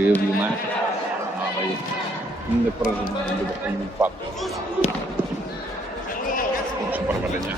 Гнати Київ Юнайтед, але не переживає повним випадку. Наше проведення.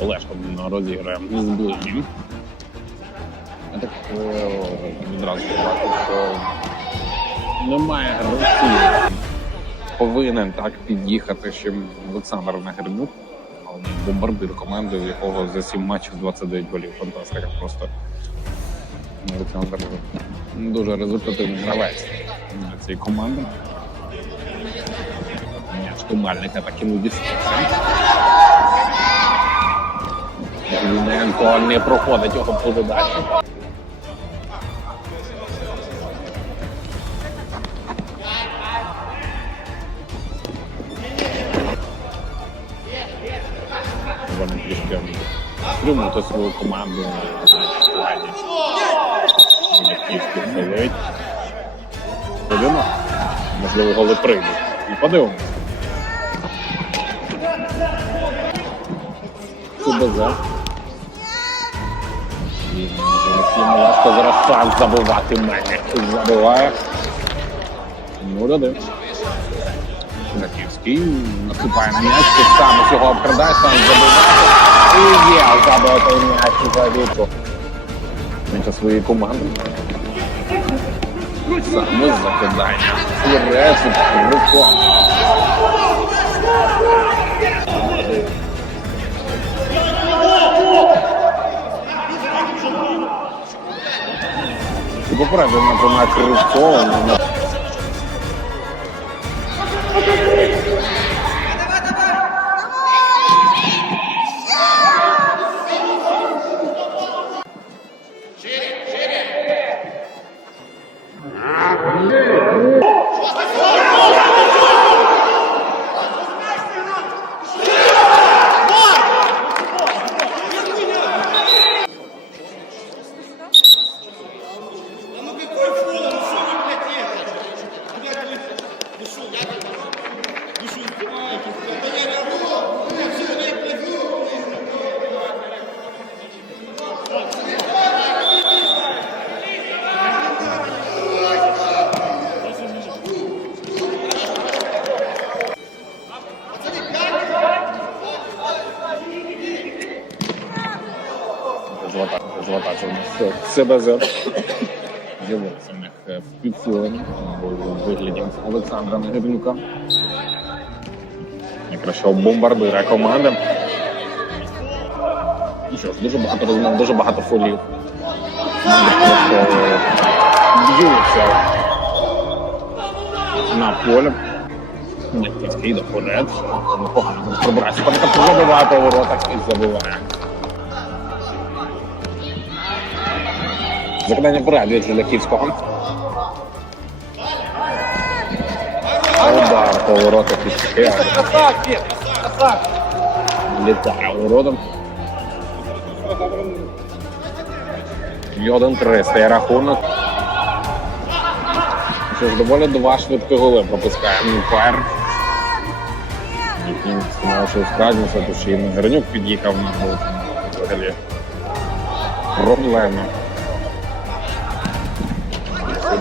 Олешко розіграє з ближнім. Я так е, відразу побачив, що немає гравців. Повинен так під'їхати ще Олександр Нагернюк, головний бомбардир команди, у якого за 7 матчів 29 голів. Фантастика просто. Олександр дуже результативний гравець для цієї команди. М'яч Тумальника так і не дістався. Не проходить його передачу. Вони трішки стримувати свою команду на складі. Київський фалить. Подивимо. Можливо, голи прийдуть. І подивимось. ЦБЗ. І зараз шанс забивати мене. Забиває. 0-1. Шираківський наступає на м'яч, тут саме цього обкрадає, сам забиває. І є забити м'яч за віку. Він своєї команди. Саме закидання. Флорець, руко. І попередження на Кривко. Золота, золота нас ЦБЗ. З'явився в них е, в підсиленні у вигляді Олександра Негринюка. Найкращого бомбардира команди. Ну що ж, дуже багато розмов, дуже багато фолів. Просто б'ються на полі. Нектівський доходить. Непогано пробирається. Панка пробиває по воротах і забиває. Закидання вперед від Жиляківського. Удар по воротах і. Літає воротом. І один-три стає рахунок. Що ж, доволі два швидкі голи пропускає Міпер. Який сказав, що ускладнився, тому що і Гринюк під'їхав на гол. Взагалі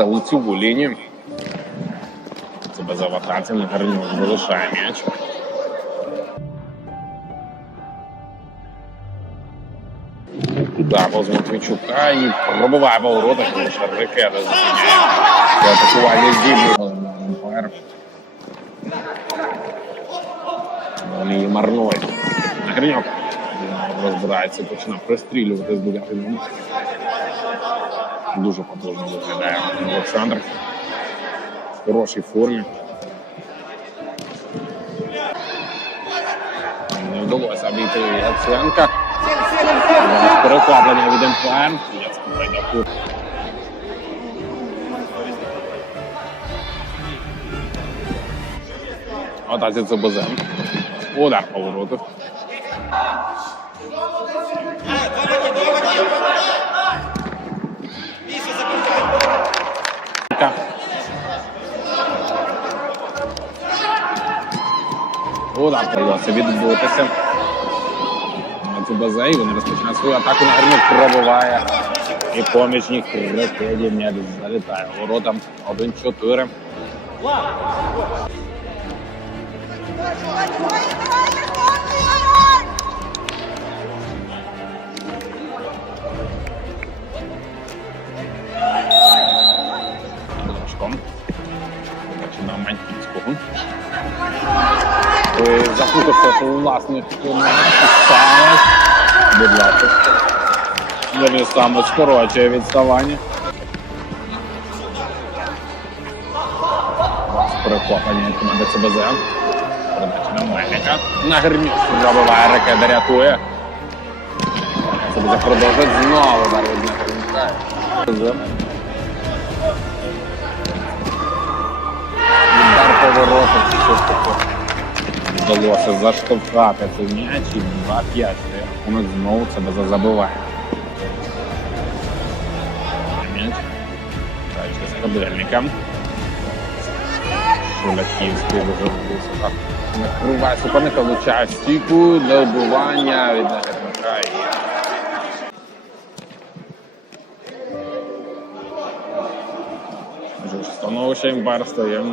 м'яч за лінію. Це без аватації, Гарнюк залишає м'яч. Удар з Матвійчука і пробиває по воротах, тому що ракета зупиняє. Це атакування здібне. Вони її марнують. Гриньок розбирається, починає пристрілювати з 9 минут. Дуже потужно виглядає Олександр. В хорошій формі. Не вдалося обійти Яценка. Перехоплення від МПМ. Яценко Байдаку. Отазі Цибузен. Удар по. Удар вдалося відбутися. ЦБЗ, і вони розпочинають свою атаку на Гермюк пробиває. І помічник Рекеді м'яч залітає. Воротам 1-4. Власних саме. Будь ласка. Він саме скорочує відставання. Перехоплення команди ЦБЗ. Передача на Мельника. На Герміс забиває ракета, рятує. ЦБЗ продовжує знову від Герміка. ЦБЗ. Удар повороту. Що таке? Вдалося заштовхати цей м'яч і 2-5. Рахунок знову ЦБЗ забиває. М'яч. Далі з подельника. Шуляківський дуже високо. Накриває суперника, влучає стійку для вбивання від ж становище імпар стає.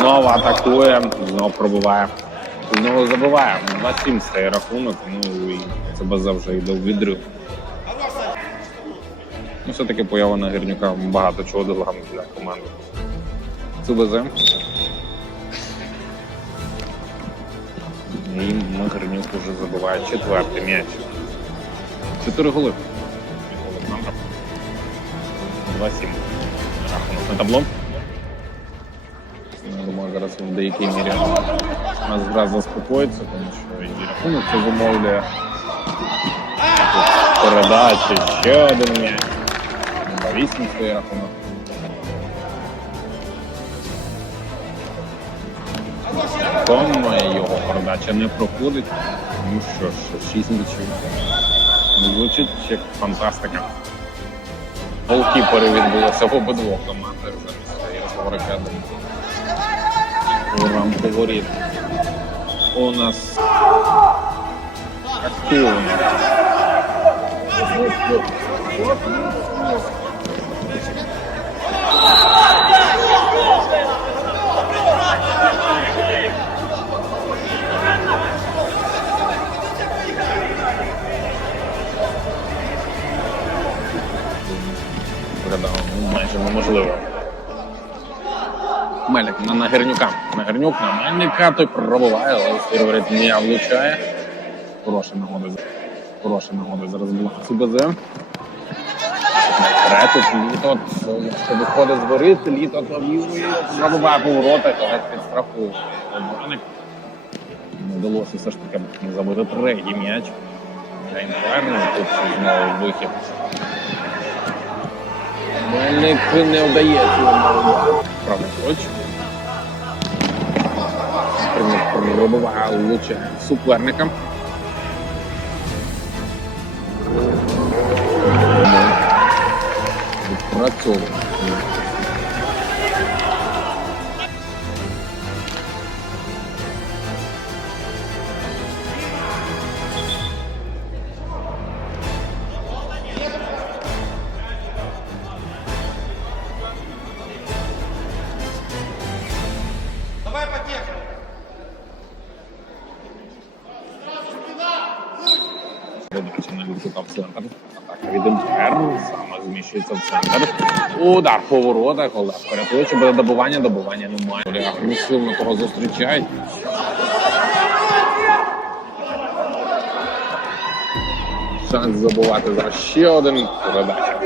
Знову атакує, знову пробиває. Знову забиває. 2-7 стає рахунок, ну і це база вже йде в відрив. Ну, все-таки поява на Гернюка багато чого дала для команди. ЦБЗ. І Гернюк вже забиває четвертий м'яч. Чотири голи. Олександра. 2-7. Рахунок на табло. Я думаю, зараз в деякій мірі нас гра заспокоїться, тому що і рахунок це зумовлює. Передача, ще один м'яч. 2-8 свій рахунок. Його передача не проходить. Ну що ж, 6 м'ячів. Звучить як фантастика. Голкіпери відбулося в обидвох командах зараз Ярослав Ракети. У рамку. У нас активно. Майже неможливо. Мельник на Нагернюка. Нагернюк на Мельника, той пробиває, але фірверит не влучає. Хороша нагода. Хороша нагода зараз була ЦБЗ. Тут літо, якщо виходить з воріт, літо навіює, забиває по воротах, але підстрахує. Оборонник. Не вдалося все ж таки забити третій м'яч. Для тут знову вихід. Мельник не вдається. Правий точ. Скриник пробиває лучше суперника. Відпрацьовує. Саме зміщується в центр. Удар по воротах. Олег порятуючи, буде добування, добування немає. Олег агресивно того зустрічають. Шанс забувати зараз ще один. Передача.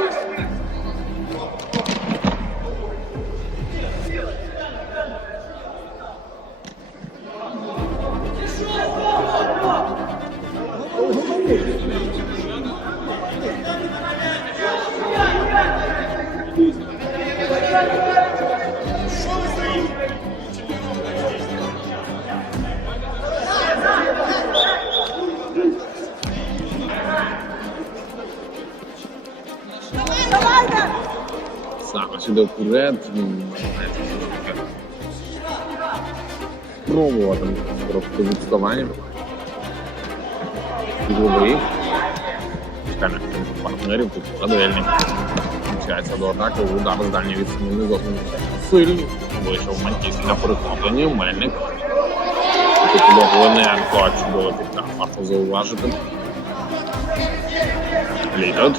Сюди вперед. таки Спробувати трохи відставання. Чекаємо партнерів, тут падельник. Включається до атаки, удар з дальньої відстані не зовсім сильний. Вийшов Мантійський на перехопленні, Мельник. Тут Логвиненко чудово варто зауважити. Літот.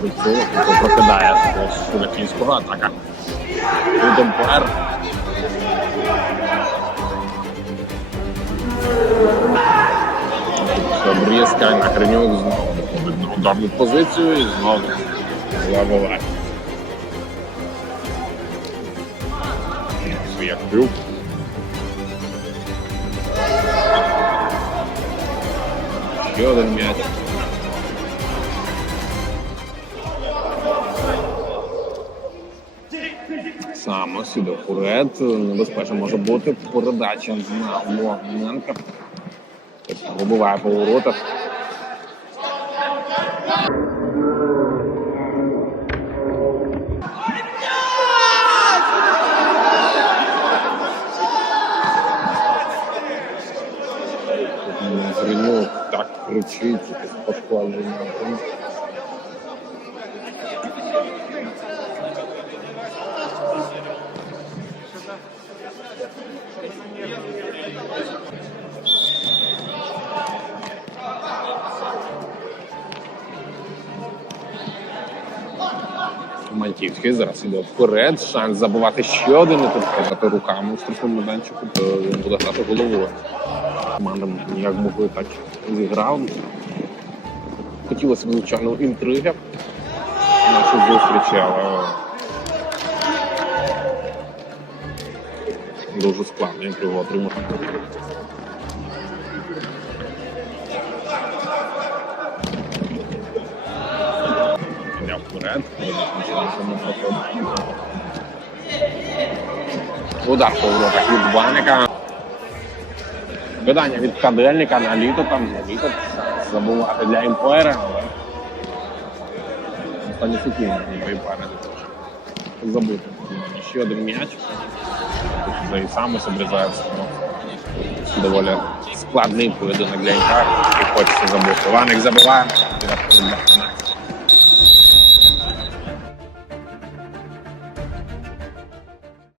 Прицілок, прокидає з Шуляфінського атака. Удемпер. Обрізка на Кринюк знову доходить на ударну позицію і знову забиває. Своє крюк. Ще один м'яч. Само сюди вперед. Небезпечно може бути передача на Логненка. Вибиває по воротах. Гринюк так кричить, пошкодження. Мантівський зараз іде вперед. Шанс забивати ще один і тут грати руками у штрафному майданчику, то він буде грати головою. Команда як могли так зіграв. Хотілося б, звичайно, інтриги в нашій зустрічі, але дуже складно інтригу отримати. Удар по воротах від Баника. Видання від Кадельника на літо там на літо забувати для імпера, але для імпера. Забути. Ще один м'яч. І сам ось обрізається. Ну, доволі складний поєдинок для імпера. І хочеться забути. Ваник забиває.